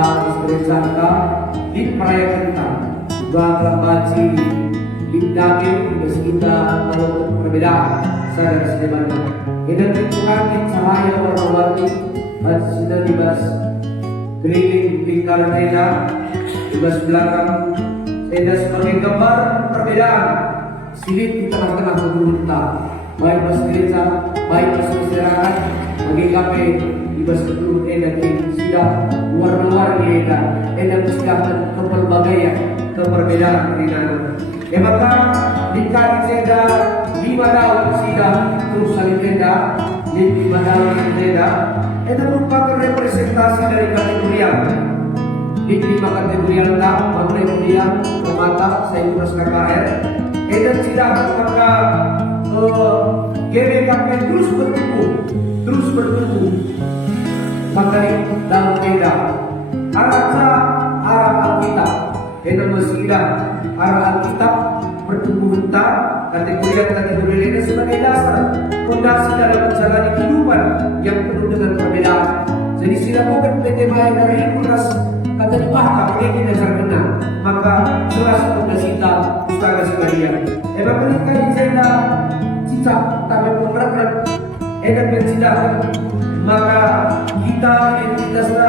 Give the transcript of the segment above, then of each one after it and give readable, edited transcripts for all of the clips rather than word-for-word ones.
istri sangka di perayaan kita bangga baci di daging kita kalau perbedaan sadar sebenarnya identitas cahaya warna-warni dan sudah dibas keliling tinggal reda dibas belakang saya sebagai gambar perbedaan silih di tengah-tengah pemerintah baik mas gereja baik mas masyarakat bagi kami dibas betul dan sudah warna-warni dan sudah kepelbagaian keperbedaan di maka dikali seda lima daun sudah terus saling beda lima daun beda itu merupakan representasi dari kategorial di lima kategorial tak kategorial mata saya urus KKR dan tidak maka GBKP terus bertumbuh maka dalam beda arah Alkitab dan mesidah arah Alkitab bertumbuh bentar kategori lainnya sebagai dasar fondasi dalam menjalani kehidupan yang penuh dengan perbedaan. Jadi sila bukan PT Maya dari Kuras kata dipaham ini dasar kenal maka jelas fondasi kita ustaz sekalian. Maka kita dijenda cicak tapi pemberat dan mencidakan maka kita identitasnya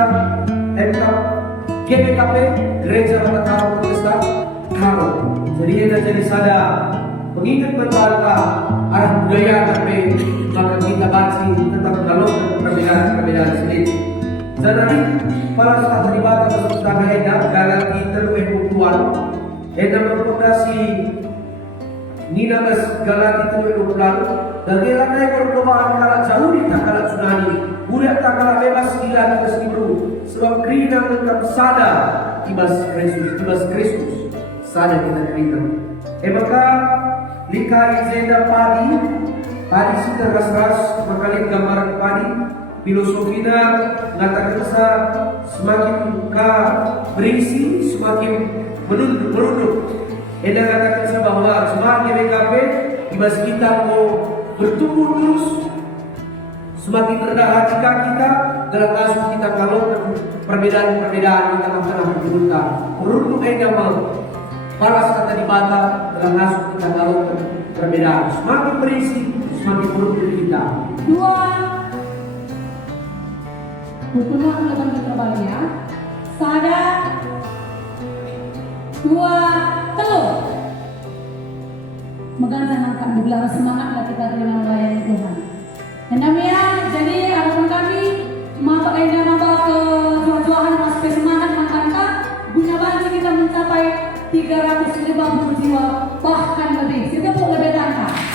tetap GBKP Gereja Baptis Protestan kalau jadi ada jadi sada pengingat berbangga arah budaya tapi maka kita baca tentang kalau perbedaan sedikit. Jadi para sahabat terlibat atau saudara edah galati terlalu punktual edah berfondasi ninagas galati terlalu punktual dan dia naik percobaan kalah jauh di kalah tsunami budak tak kalah bebas gila terus diburu sebab kerina tetap sadar ibas Kristus sadar kita kerina maka likai zenda padi sudah ras makalik gambaran padi filosofina ngatakan sa semakin berisi semakin merunduk edah katakan sa bahwa semakin BKP ibas kita mau bertumbuh terus semakin rendah hati kita dalam kasus kita kalau perbedaan kita masalah berjuta urut mau balas kata di bata dalam kasus kita kalau perbedaan semakin berisi semakin beruntung kita. Dua berkenaan dengan terbaliknya sada dua telur menggantikan bergelar semangatlah kita dengan melayani Tuhan. Dan demikian jadi harapan kami mata ini nambah ke jual-jualan masuk semangat mengangkat guna bantu kita mencapai 350 jiwa bahkan lebih. Kita pun lebih angka.